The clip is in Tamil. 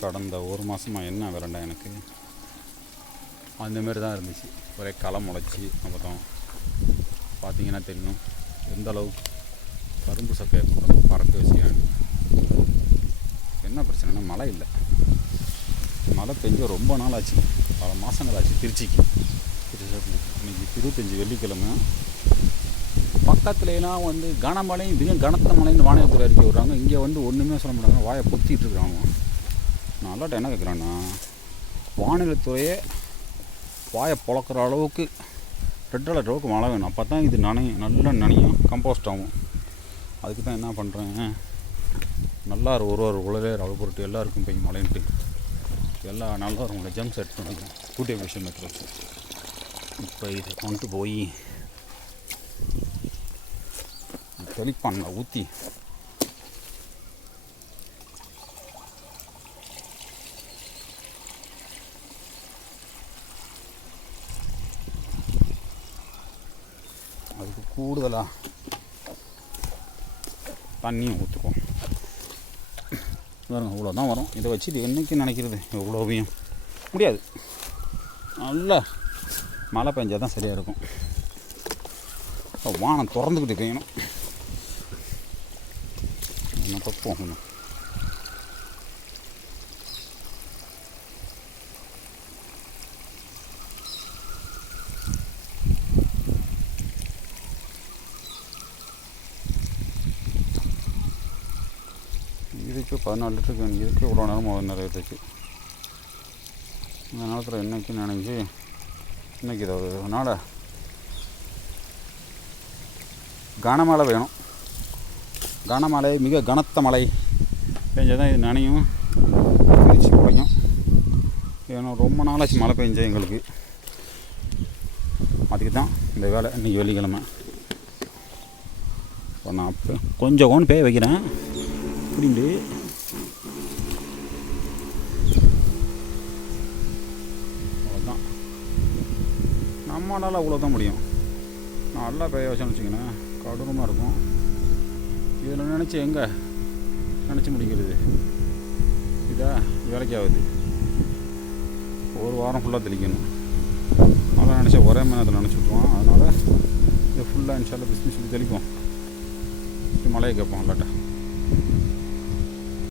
கடந்த ஒரு மாதமாக என்ன விரண்டா எனக்கு? அந்தமாரி தான் இருந்துச்சு. ஒரே களை முளைச்சி அப்புறம் பார்த்தீங்கன்னா தெரியும் எந்த அளவுக்கு கரும்பு சக்கையை கொண்டு வந்து பறக்க வச்சுக்காங்க என்ன பிரச்சனைனா மழை இல்லை. மழை பெஞ்சு ரொம்ப நாள் ஆச்சு பல மாதங்கள் ஆச்சு திருச்சிக்கு. திருச்சி இன்னைக்கு இருபத்தஞ்சி வெள்ளிக்கிழமை. பக்கத்துலலாம் வந்து கனமழை இதுவும் கனத்த மழைன்னு வானிலை அறிக்கை விடுறாங்க. இங்கே வந்து ஒன்றுமே சொல்ல மாட்டாங்க வாயை பொத்திட்டு இருக்கிறாங்க. நான் அல்லாட்ட என்ன கேட்குறேன்னா வானிலைத்துறையே வாயை பொழக்கிற அளவுக்கு ரெட் அலர்ட் அளவுக்கு மழை வேணும். அப்போ தான் இது நனையும் நல்லா நனையும் கம்போஸ்ட் ஆகும். அதுக்கு தான் என்ன பண்ணுறேன் நல்லா ஒரு ஒரு உலகே அளவு பொருட்டு எல்லாருக்கும் போய் மழைன்ட்டு எல்லா நல்லா உங்களை ஜம்ப் செட் பண்ணிக்கிறேன் கூட்டிய விஷயம் மெத்தட் இப்போ இதை கொண்டு போய் தெளிப்பான்ல ஊற்றி அதுக்கு கூடுதலாக தண்ணியும் ஊற்றுக்குவோம் பாருங்க இவ்வளோ தான் வரும். இதை வச்சு இது என்றைக்கு நினைக்கிறது? இவ்வளோவையும் முடியாது. நல்லா மழை பெஞ்சால் தான் சரியாக இருக்கும். வானம் திறந்துக்கிட்டு பெய்யணும் என்ன போகணும் இதுக்கு பதினாலு லிட்டருக்கு எனக்கு இதுக்கு இவ்வளோ நேரம் நிறைவேற்றுச்சு இந்த நேரத்தில் என்னைக்கு நினைஞ்சு இன்னைக்கு இதாவது அதனால் கனமழை வேணும் கனமழை மிக கனத்த மழை பெஞ்சால் தான் இது நனையும். பிரித்து குறையும். ஏன்னா ரொம்ப நாளாச்சு மழை பெஞ்சது எங்களுக்கு. அதுக்கு தான் இந்த வேலை இன்றைக்கி வெள்ளிக்கிழமை. இப்போ நான் அப்போ கொஞ்சம் கொண்டு பேய வைக்கிறேன். இப்படிண்டு அவ்வளோதான் நம்மளால் அவ்வளோ தான் முடியும். நல்லா பெய்ய வச்சோன்னு வச்சுக்கோங்களேன். கடூரமாக இருக்கும். இதில் நினச்சி எங்கே? நினச்சி முடிக்கிறது. இதா வேலைக்கு ஆகுது ஒரு வாரம் ஃபுல்லாக தெளிக்கணும். அதெல்லாம் நினச்சா ஒரே மணி நேரத்தில் நினச்சி விட்ருவோம் அதனால் இது ஃபுல்லாக இன்ஷால்ல பிஸ்னஸ் சொல்லி தெளிப்போம். மழையை கேட்போம் இல்லாட்டா.